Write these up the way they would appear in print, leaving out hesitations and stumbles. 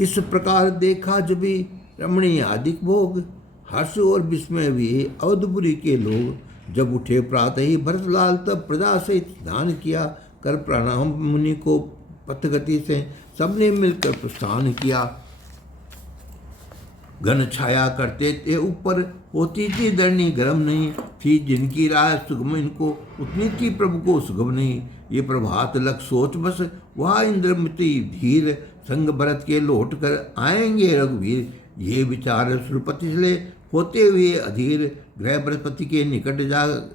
इस प्रकार देखा जब भी रमणीय अधिक भोग, हर्ष और विस्मय हुए अवधपुरी के लोग। जब उठे प्रातः ही भरतलाल, तब प्रजा सहित स्नान किया, कर प्रणाम मुनि को पथगति से सबने मिलकर प्रस्थान किया। घन छाया करते थे ऊपर, होती थी धरनी गर्म नहीं, थी जिनकी राय सुगम इनको, उतनी थी प्रभु को सुगम नहीं। ये प्रभात लग सोच बस, वह इंद्रमती धीर, संग भरत के लौट कर आएंगे रघुवीर। ये विचार सुरपति चले होते हुए अधीर, गृह बृहस्पति के निकट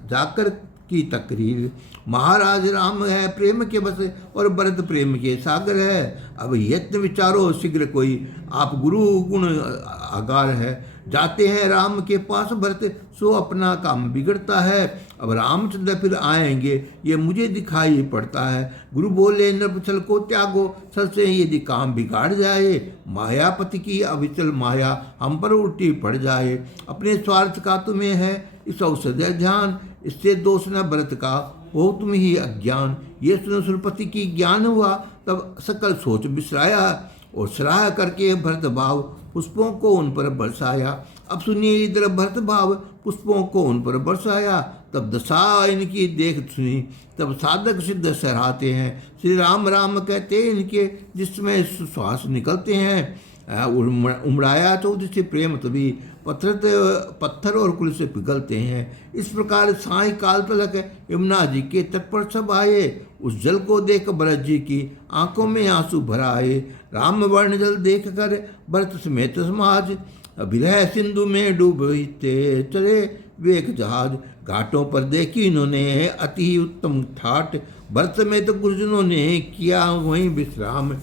जाकर की तकरीर। महाराज राम है प्रेम के बस, और भरत प्रेम के सागर है। अब यत्न विचारो शीघ्र कोई, आप गुरु गुण आगार है। जाते हैं राम के पास भरत, सो अपना काम बिगड़ता है। अब रामचंद्र फिर आएंगे, ये मुझे दिखाई पड़ता है। गुरु बोले नृपछल को त्यागो, छल से यदि काम बिगाड़ जाए। मायापति की अविचल माया हम पर उल्टी पड़ जाए। अपने स्वार्थ का तुम्हें है इस औषधि ध्यान, इससे दोष न भरत का हो तुम ही अज्ञान। ये सुन सुरपति की ज्ञान हुआ, तब सकल सोच बिसराया, और सराह करके भरत भाव पुष्पों को उन पर बरसाया। अब सुनिए इधर भरत भाव पुष्पों को उन पर बरसाया। तब दशा इनकी देख सुनी, तब साधक सिद्ध सराहते हैं। श्री राम राम कहते इनके, जिसमें श्वास निकलते हैं। उमड़ाया चौध से प्रेम तभी, पत्थर और कुल से पिघलते हैं। इस प्रकार साय काल तलक यमुना जी के तट पर सब आए। उस जल को देख भरत जी की आंखों में आंसू भर आए। राम वर्ण जल देख कर भरत समेत समाज, विरह सिंधु में डूबते चले वेग जहाज। घाटों पर देखी इन्होंने अति उत्तम ठाट, भरत समेत तो गुरुजनों ने किया वहीं विश्राम।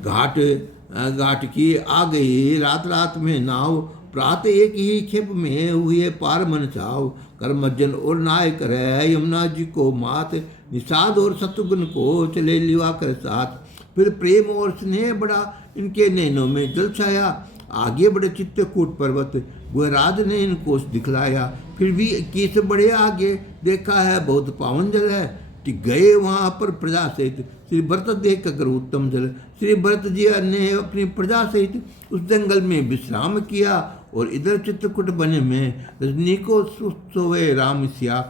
घाट की आ गई रात रात में नाव, प्रात एक ही खेप में हुए पार मन चाव। कर्मजन और नायक रहे यमुना जी को मात, निषाद और शत्रुघ्न को चले लिवा कर साथ। फिर प्रेम और स्नेह बड़ा इनके नैनों में जल छाया। आगे बड़े चित्रकूट पर्वत गुहराज ने इनको दिखलाया। फिर भी 21 बड़े आगे देखा है बहुत पावन जल है। टिक गए वहाँ पर प्रजा सहित श्री भरत देख कर उत्तम जल। श्री भरत जी ने अपनी प्रजा सहित उस जंगल में विश्राम किया, और इधर चित्रकूट वन में रजनी को सोए राम सिया।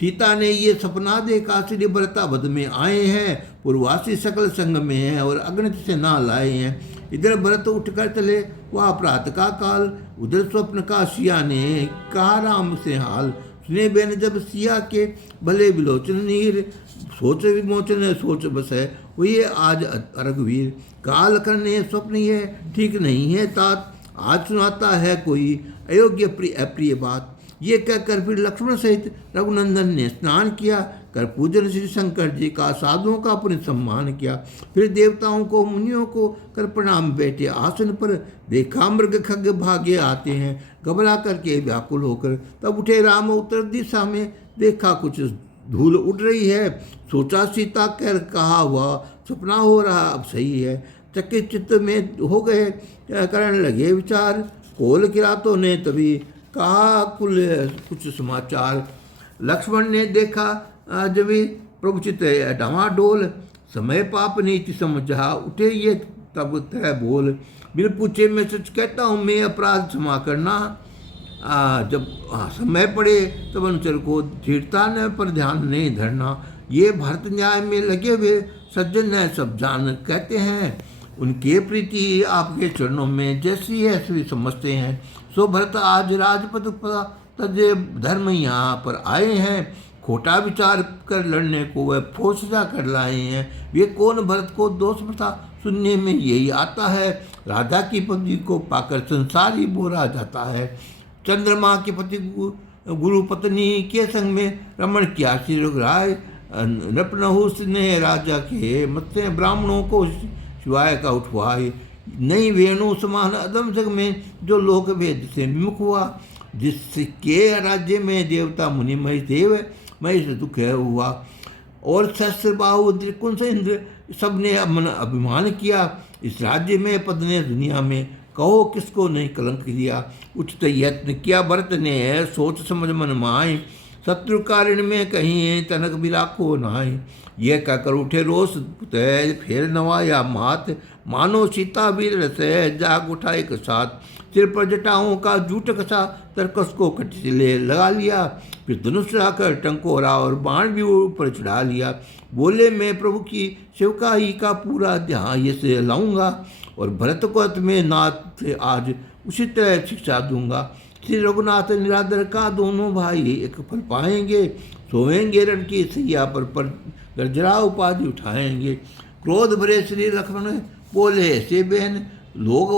सीता ने ये सपना देखा, श्री भरतावध में आए हैं। पूर्वासी सकल संग में हैं, और अगणित से ना लाए हैं। इधर भरत उठकर चले वह प्रातः का काल, उधर स्वप्न का सिया ने कहा राम से हाल। सुने बेन जब सिया के भले विलोचन नीर, सोच विमोचन सोच बस है वही आज रघुवीर। काल करने स्वप्न ये ठीक नहीं है तात, आज सुनाता है कोई अयोग्य अप्रिय बात। ये कहकर फिर लक्ष्मण सहित रघुनंदन ने स्नान किया, कर पूजन श्री शंकर जी का साधुओं का पुण्य सम्मान किया। फिर देवताओं को मुनियों को कर प्रणाम बैठे आसन पर। देखा मृग खग भागे आते हैं, घबरा करके व्याकुल होकर। तब उठे राम उत्तर दिशा में, देखा कुछ धूल उड़ रही है। सोचा सीता कर कहा हुआ सपना हो रहा अब सही है। चकित चित्त में हो गए करने लगे विचार। कोल किरातों ने तभी कहा कुछ समाचार। लक्ष्मण ने देखा जब प्रभु चित डमाडोल, समय पाप नीति समझा उठे ये तब तय बोल। बिन पूछे मैं सच कहता हूँ मैं अपराध क्षमा करना। जब समय पड़े तब अनुचर को धीरता न पर ध्यान नहीं धरना। ये भरत न्याय में लगे हुए सज्जन है सब जान कहते हैं। उनके प्रीति आपके चरणों में जैसी है ऐसी समझते हैं। सो भरत आज राजपद तजे धर्म यहाँ पर आए हैं। खोटा विचार कर लड़ने को वह फोसजा कर लाए हैं। वे कौन भरत को दोष बता सुनने में यही आता है। राधा की पत्नी को पाकर संसार ही बोरा जाता है। चंद्रमा के पति गुरु पत्नी के संग में रमण किया श्री रघुराय। नृपनहुस ने राजा के मत्स्य ब्राह्मणों को शिवाय का उठवाए। नहीं वेणु समान अदम जग में जो लोक वेद से विमुख हुआ। जिसके राज्य में देवता मुनि महेश देव महेश दुख हुआ। और सहस्र बाहु त्रिकुंस इंद्र सबने मन अभिमान किया। इस राज्य में पद ने दुनिया में कहो किसको नहीं कलंक दिया। उचित यत्न किया भरत ने सोच समझ मन माए। शत्रु कारण में कहीं तनक भी राखो नाई। यह कहकर उठे रोष पुतः फिर नवाया मात। मानो सीता वीर रसे जाग उठा एक साथ। सिर पर जटाओं का जूट कसा तरकस को कटी से ले लगा लिया। फिर धनुष लाकर टंकोरा और बाण भी ऊपर चढ़ा लिया। बोले मैं प्रभु की सेवकाई का पूरा ध्यान ये से लाऊंगा और भरत को अंत में नाथ से आज उसी तरह शिक्षा दूंगा। श्री रघुनाथ निरादर का दोनों भाई एक फल पाएंगे। सोएंगे रण की सैया पर गर्जरा उपाधि उठाएंगे। क्रोध भरे श्री लक्ष्मण बोले ऐसे बहन। लोग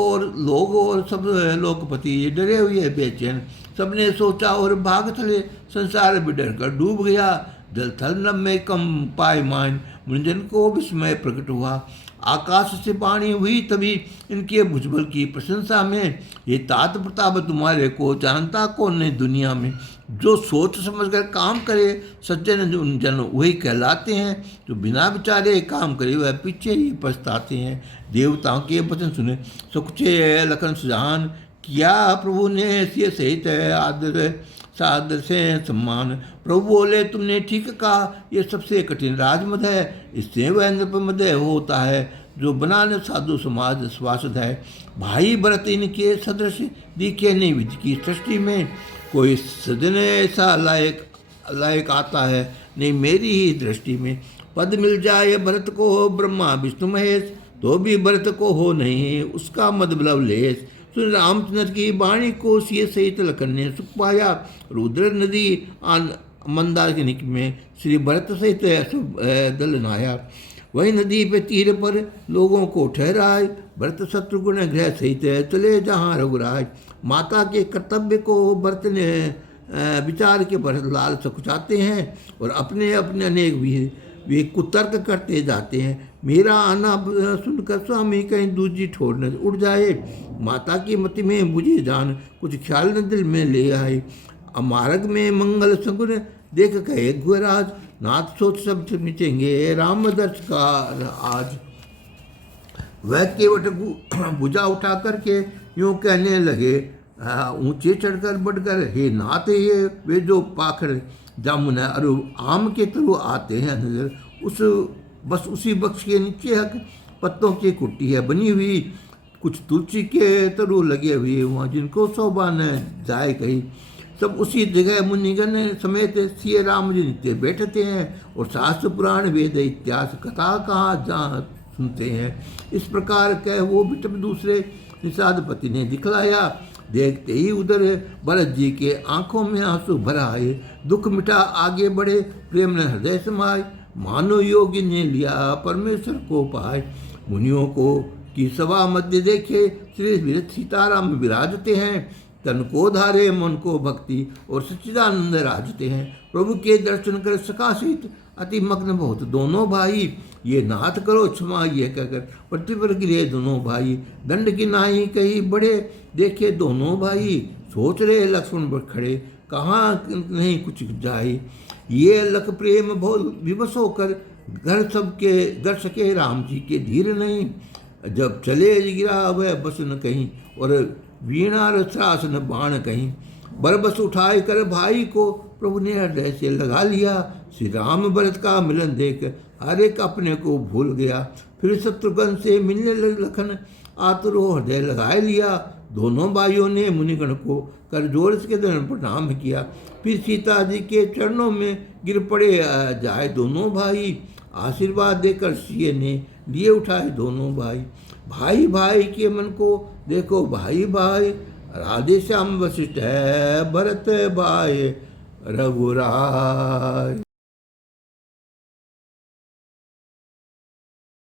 और सब लोकपति डरे हुए बेचैन। सबने सोचा और भाग चले। संसार भी डर कर डूब गया। जल थल नभ में कम पाए मान। मुंजन को विस्मय प्रकट हुआ। आकाश से वाणी हुई तभी इनके भुजबल की प्रशंसा में। ये तात प्रताप तुम्हारे को जानता कौन नहीं दुनिया में। जो सोच समझकर काम करे सज्जन जन वही कहलाते हैं। जो बिना विचारे काम करे वह पीछे ही पछताते हैं। देवताओं के वचन सुने सुखचे लखन सुजान। किया प्रभु ने सिय सहित आदर सादर से सम्मान। प्रभु बोले तुमने ठीक कहा यह सबसे कठिन राजमद है। इससे वह नृपमद होता है जो बनाने साधु समाज स्वासद है। भाई भरत इनके सदृश दिखे नहीं विधि की सृष्टि में। कोई सजन ऐसा लायक आता है नहीं मेरी ही दृष्टि में। पद मिल जाए भरत को हो ब्रह्मा विष्णु महेश। तो भी भरत को हो नहीं उसका मद लवलेश। सुन रामचंद्र की वाणी को सिय सहित लखन ने सुख पाया। रुद्र नदी मंदाकिनी में श्री भरत सहित दल नहाया। वही नदी पे तीर पर लोगों को ठहराए। भरत शत्रुघ्न गृह सहित चले जहाँ रघुराज। माता के कर्तव्य को भरत ने विचार के भरत लाल सकुचाते हैं और अपने अपने अनेक वे कुतर्क करते जाते हैं। मेरा आना सुनकर स्वामी कहीं दूसरी ठोर न उड़ जाए। माता की मति में बुझे जान कुछ ख्याल न दिल में ले आए। अमार्ग में मंगल सगुन देख कहे गुहराज। नाथ सोच सब मिटेंगे राम दर्श का आज। वह केवट भुजा उठा करके यूँ कहने लगे ऊंचे चढ़कर बढ़कर हे नाथ ये वे जो पाखड़ जामुन है और आम के तरु आते हैं नजर। बस उसी वृक्ष के नीचे हक पत्तों की कुट्टी है बनी हुई। कुछ तुलसी के तरु लगे हुए वहाँ जिनको शोभा न जाए कहीं। सब उसी जगह मुनिगण समेत सिय राम जी नित्य बैठते हैं और शास्त्र पुराण वेद इतिहास कथा कहाँ जहाँ सुनते हैं। इस प्रकार कह वो बिटप दूसरे निषादपति ने दिखलाया। देखते ही उधर भरत जी के आंखों में आंसू भर आए। दुख मिटा आगे बढ़े प्रेम न हृदय समाये। मानो योगी ने लिया परमेश्वर को पाए। मुनियों को की सभा मध्य देखे श्री विरत सीताराम विराजते हैं। तन को धारे मन को भक्ति और सच्चिदानंद राजते हैं। प्रभु के दर्शन कर सकाशित अति मग्न बहुत दोनों भाई। ये नाथ करो क्षमा ये कहकर पृथ्वी पर गिरे दोनों भाई। दंड की नाई कही बड़े देखे दोनों भाई। सोच रहे लक्ष्मण पर खड़े कहाँ नहीं कुछ जाए। ये लख प्रेम बहुत विवश होकर घर सके राम जी के धीर नहीं। जब चले गिरा वह बस न कहीं और वीणा रसरास न बाण कहीं। बरबस उठाए कर भाई को प्रभु ने हृदय से लगा लिया। श्री राम भरत का मिलन देख हर एक अपने को भूल गया। फिर शत्रुघ्न से मिलने लखन आतुर हृदय लगाए लिया। दोनों भाइयों ने मुनिगण को कर जोर के दंड प्रणाम किया। फिर सीता जी के चरणों में गिर पड़े जाए दोनों भाई। आशीर्वाद देकर सिय ने लिए उठाए दोनों भाई। भाई भाई के मन को देखो भाई भाई। राधे श्याम वशिष्ठ है भरत भाई रघुराय।